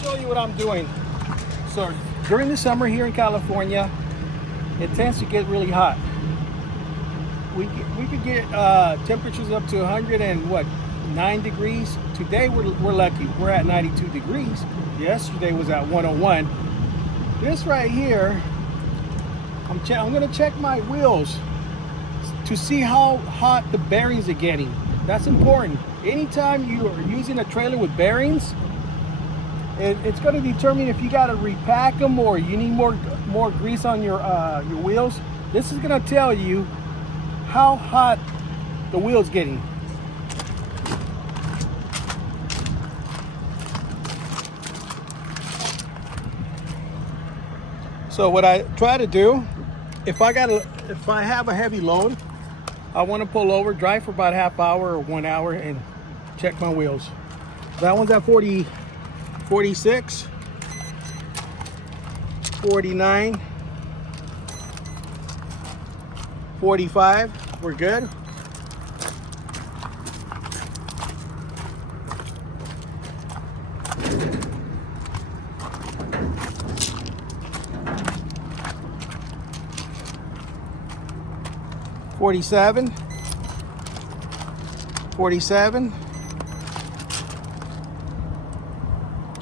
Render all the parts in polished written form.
show you what I'm doing. So during the summer here in California, it tends to get really hot. We could get temperatures up to 9 degrees. Today we're lucky. We're at 92 degrees. Yesterday was at 101. This right here, I'm going to check my wheels to see how hot the bearings are getting. That's important. Anytime you are using a trailer with bearings, it's going to determine if you got to repack them or you need more grease on your wheels. This is going to tell you how hot the wheel's getting. So what I try to do, if I have a heavy load, I want to pull over, drive for about half hour or 1 hour, and check my wheels. That one's at 40, 46, 49, 45. We're good. $47, $47,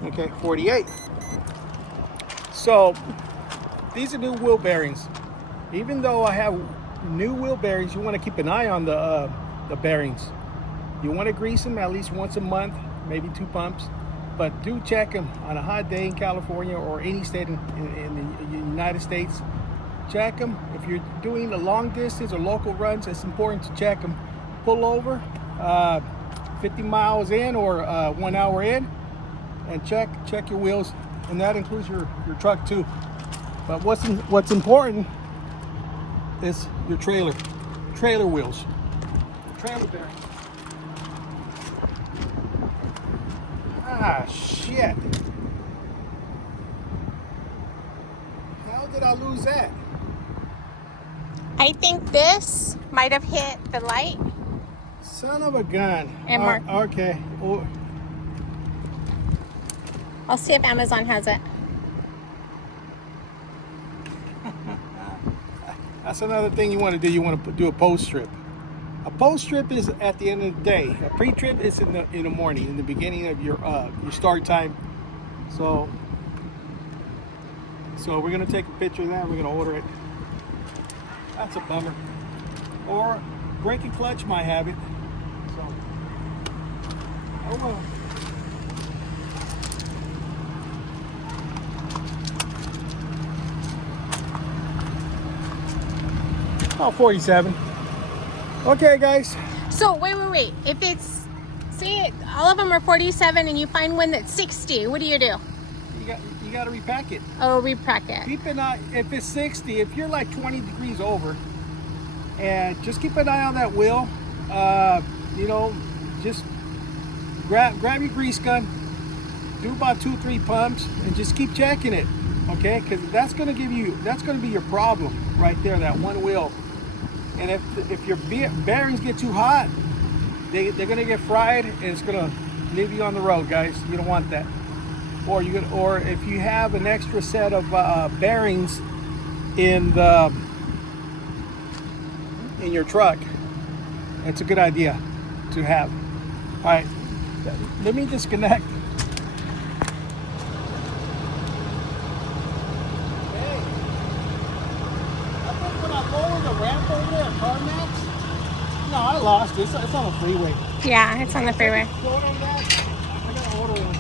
okay, 48. So these are new wheel bearings. Even though I have new wheel bearings, you want to keep an eye on the bearings. You want to grease them at least once a month, maybe 2 pumps, but do check them on a hot day in California or any state in the United States. Check them. If you're doing a long distance or local runs, it's important to check them. Pull over 50 miles in or 1 hour in and check your wheels, and that includes your truck too. But what's important is your trailer wheels, trailer bearings. Ah, shit. How did I lose that? I think this might have hit the light. Son of a gun. And Mark. Okay. Oh. I'll see if Amazon has it. That's another thing you want to do. You want to do a post trip. A post trip is at the end of the day. A pre-trip is in the morning, in the beginning of your start time. So we're gonna take a picture of that. We're gonna order it. That's a bummer. Or brake and clutch might have it. So, oh well. Oh, 47. Okay, guys. So wait. If it's, see, all of them are 47 and you find one that's 60, what do? You got to repack it. Oh, repack it. Keep an eye, if it's 60, if you're like 20 degrees over, and just keep an eye on that wheel. Just grab your grease gun, do about 2-3 pumps, and just keep checking it, okay? Because that's gonna be your problem right there, that one wheel. And if your bearings get too hot, they're gonna get fried, and it's gonna leave you on the road, guys. You don't want that. Or if you have an extra set of bearings in your truck, it's a good idea to have. All right, let me disconnect. Hey, I think when I lowered the ramp over there at CarMax, no, I lost it. It's on the freeway. Yeah, it's on the freeway. Quote on that? I gotta order one.